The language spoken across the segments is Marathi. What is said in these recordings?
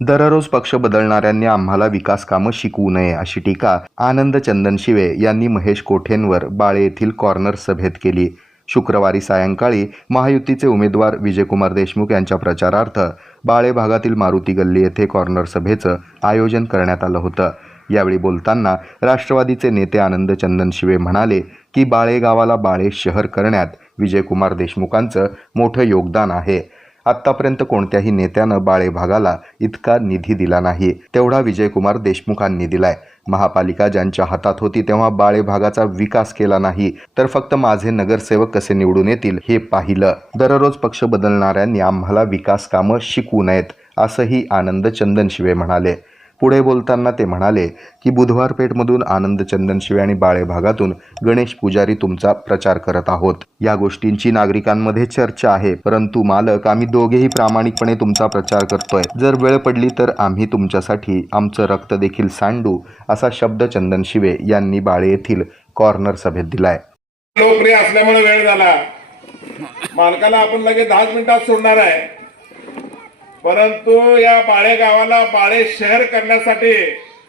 दररोज पक्ष बदलणाऱ्यांनी आम्हाला विकास कामं शिकवू नये अशी टीका आनंद चंदन शिवे यांनी महेश कोठेंवर बाळे येथील कॉर्नर सभेत केली. शुक्रवारी सायंकाळी महायुतीचे उमेदवार विजयकुमार देशमुख यांच्या प्रचारार्थ बाळे भागातील मारुती गल्ली येथे कॉर्नर सभेचं आयोजन करण्यात आलं होतं. यावेळी बोलताना राष्ट्रवादीचे नेते आनंद चंदन शिवे म्हणाले की बाळे गावाला बाळे शहर करण्यात विजयकुमार देशमुखांचं मोठं योगदान आहे. आत्तापर्यंत कोणत्याही नेत्यानं बाळे भागाला इतका निधी दिला नाही. तेवढा विजयकुमार देशमुखांनी दिलाय. महापालिका ज्यांच्या हातात होती तेव्हा बाळे भागाचा विकास केला नाही. तर फक्त माझे नगरसेवक कसे निवडून येतील हे पाहिलं. दररोज पक्ष बदलणाऱ्यांनी आम्हाला विकास कामं शिकवू नयेत असंही आनंद चंदनशिवे म्हणाले. पुढे बोलताना ते म्हणाले की बुधवार पेठमधून आनंद चंदनशिवे आणि बाळे भागातून गणेश पुजारी तुमचा प्रचार करत आहोत. या गोष्टींची नागरिकांमध्ये चर्चा आहे. परंतु मालक आम्ही दोघेही प्रामाणिकपणे तुमचा प्रचार करतोय. जर वेळ पडली तर आम्ही तुमच्यासाठी आमचं रक्त देखील सांडू असा शब्द चंदन शिवे यांनी बाळे येथील कॉर्नर सभेत दिलाय. लोकप्रिय असल्यामुळे वेळ झाला. मालकाला आपण लगेच दहाच मिनिटात सोडणार आहे. परंतु या बाळे गावाला बाळे शहर करण्यासाठी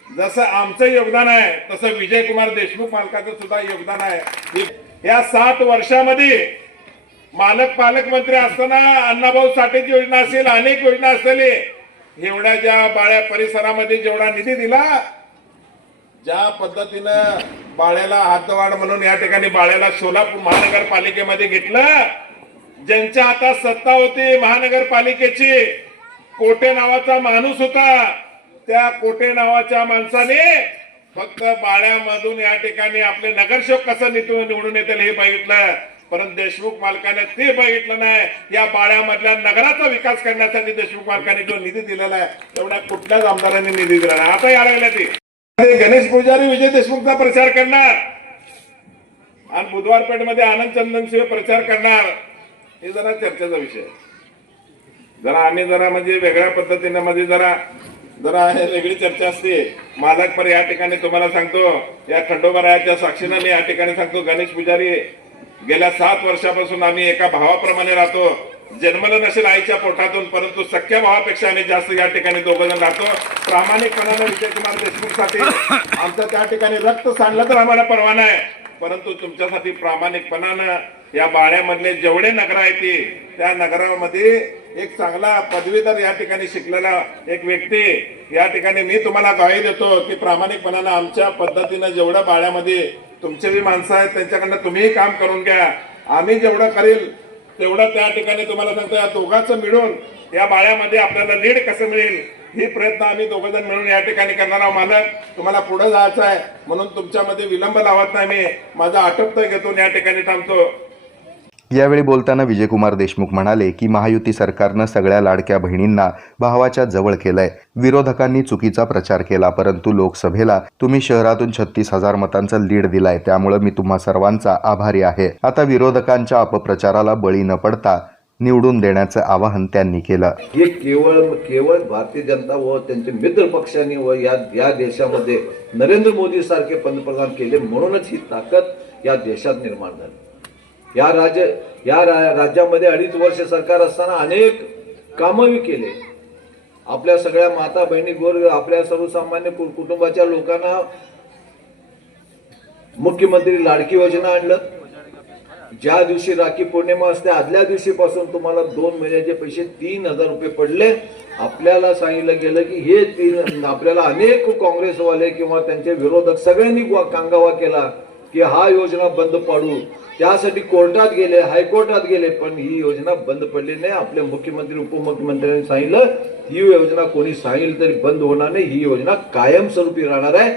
जसं आमचं योगदान आहे तसं विजयकुमार देशमुख मालकाचं सुद्धा योगदान आहे. या सात वर्षामध्ये मालक पालकमंत्री असताना अण्णाभाऊ साठेची योजना असेल अनेक योजना असतील एवढ्या ज्या बाळ्या परिसरामध्ये जेवढा निधी दिला ज्या पद्धतीनं बाळ्याला हातवाड म्हणून या ठिकाणी बाळ्याला सोलापूर महानगरपालिकेमध्ये घेतलं ज्यांच्या आता सत्ता होती महानगरपालिकेची कोटे नावाचा माणूस होता. त्या कोटे नावाच्या माणसाने फक्त बाळ्यामधून या ठिकाणी आपले नगरसेवक कसं निवडून निवडून येतील हे बघितलं. परंतु देशमुख मालकाने ते बघितलं नाही. या बाळ्यामधल्या नगराचा विकास करण्यासाठी देशमुख मालकाने जो निधी दिलेला आहे तेवढ्या कुठल्याच आमदारांनी निधी दिला नाही. आता यायला लागल्या ते. गणेश पुजारी विजय देशमुखचा प्रचार करणार. आणि बुधवार पेठमध्ये आनंद चंदनशिवाय प्रचार करणार. हे जरा चर्चेचा विषय आहे. जरा आम्ही जरा म्हणजे वेगळ्या पद्धतीने म्हणजे जरा जरा हे वेगळी चर्चा असते. मालक पर या ठिकाणी तुम्हाला सांगतो या खंडोबरायाच्या साक्षीनं मी या ठिकाणी सांगतो गणेश पुजारी गेल्या सात वर्षापासून आम्ही एका भावाप्रमाणे राहतो. जन्मलं नसेल आईच्या पोटातून परंतु सख्या भावापेक्षा आम्ही जास्त या ठिकाणी दोघ जण राहतो. प्रामाणिकपणानं विजयकुमार देशमुखसाठी आमचं त्या ठिकाणी रक्त सांडलं तर आम्हाला परवाना आहे परंतु तुमच्यासाठी प्रामाणिकपणानं या बाळ्यामधले जेवढे नगर आहेत ते त्या नगरामध्ये एक चांगला पदवीधर या ठिकाणी शिकलेला एक व्यक्ती. या ठिकाणी मी तुम्हाला ग्वाही देतो की प्रामाणिकपणानं आमच्या पद्धतीनं जेवढं बाळ्यामध्ये तुमचे जी माणसं आहेत त्यांच्याकडनं तुम्हीही काम करून घ्या. आम्ही जेवढं करेल तेवढं त्या ठिकाणी तुम्हाला सांगतो या दोघांचं मिळून या बाळ्यामध्ये आपल्याला लीड कसं मिळेल हे प्रयत्न आम्ही दोघं जण मिळून या ठिकाणी करणार आहोत. मालक तुम्हाला पुढे जायचं आहे म्हणून तुमच्यामध्ये विलंब लावत नाही मी. माझा आटोपता घेतो या ठिकाणी थांबतो. यावेळी बोलताना विजयकुमार देशमुख म्हणाले की महायुती सरकारनं सगळ्या लाडक्या बहिणींना भावाच्या जवळ केलंय. विरोधकांनी चुकीचा प्रचार केला परंतु लोकसभेला तुम्ही शहरातून छत्तीस हजार मतांचा लीड दिलाय त्यामुळं मी तुम्हा सर्वांचा आभारी आहे. आता विरोधकांच्या अपप्रचाराला बळी न पडता निवडून देण्याचं आवाहन त्यांनी केलं. हे केवळ केवळ भारतीय जनता व त्यांचे मित्र पक्षांनी व या या देशामध्ये नरेंद्र मोदी सारखे पंतप्रधान केले म्हणूनच ही ताकद या देशात निर्माण झाली. या राज्य या रा- राज्यामध्ये अडीच वर्ष सरकार असताना अनेक कामं केले. आपल्या सगळ्या माता बहिणी गोर आपल्या सर्वसामान्य कुटुंबाच्या लोकांना मुख्यमंत्री लाडकी योजना आणलं. ज्या दिवशी राखी पौर्णिमा असते आदल्या दिवशीपासून तुम्हाला दोन महिन्याचे पैसे तीन हजार रुपये पडले. आपल्याला सांगितलं गेलं की हे तीन आपल्याला अनेक काँग्रेसवाले किंवा त्यांचे विरोधक सगळ्यांनी कांगावा केला. की हा योजना बंद पाडू. त्यासाठी कोर्टात गेले हायकोर्टात गेले पण ही योजना बंद पडली नाही. आपले मुख्यमंत्री उपमुख्यमंत्र्यांनी सांगितलं ही योजना कोणी सांगितलं तरी बंद होणार नाही. ही योजना कायमस्वरूपी राहणार आहे.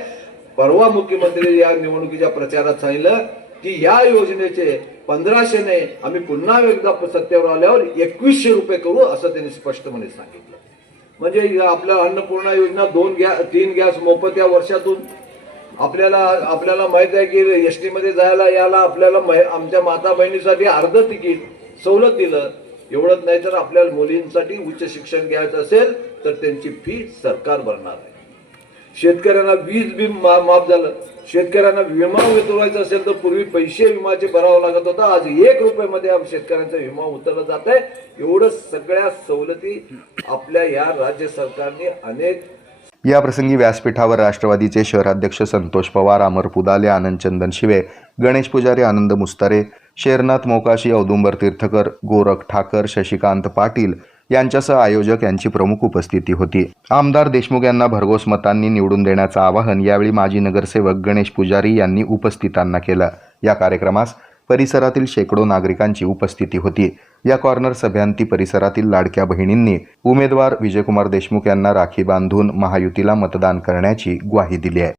परवा मुख्यमंत्री या निवडणुकीच्या प्रचारात सांगितलं की या योजनेचे पंधराशेने आम्ही पुन्हा एकदा सत्तेवर आल्यावर एकवीसशे रुपये करू असं त्यांनी स्पष्टपणे सांगितलं. म्हणजे या आपल्या अन्नपूर्णा योजना दोन गॅस तीन गॅस मोफत या वर्षातून आपल्याला आपल्याला माहीत आहे की एसमध्ये जायला याला आपल्याला आमच्या माता बहिणीसाठी अर्ध तिकीट सवलत दिलं. एवढंच नाही तर आपल्याला मुलींसाठी उच्च शिक्षण घ्यायचं असेल तर त्यांची फी सरकार भरणार आहे. शेतकऱ्यांना वीज बी मा- माफ झालं. शेतकऱ्यांना विमा उतरवायचा असेल तर पूर्वी पैसे विमाचे भरावं लागत होता. आज एक रुपयामध्ये शेतकऱ्यांचा विमा उतरला जात आहे एवढं सगळ्या सवलती आपल्या या राज्य सरकारने अनेक याप्रसंगी व्यासपीठावर राष्ट्रवादीचे शहराध्यक्ष संतोष पवार अमर पुदाले आनंद चंदन शिवे गणेश पुजारी आनंद मुस्तारे शेरनाथ मोकाशी औदुंबर तीर्थकर गोरख ठाकर शशिकांत पाटील यांच्यासह आयोजक यांची प्रमुख उपस्थिती होती. आमदार देशमुख यांना भरघोस मतांनी निवडून देण्याचं आवाहन यावेळी माजी नगरसेवक गणेश पुजारी यांनी उपस्थितांना केलं. या कार्यक्रमास परिसरातील शेकडो नागरिकांची उपस्थिती होती. या कॉर्नर सभ्यांती परिसरातील लाडक्या बहिणींनी उमेदवार विजयकुमार देशमुख यांना राखी बांधून महायुतीला मतदान करण्याची ग्वाही दिली आहे.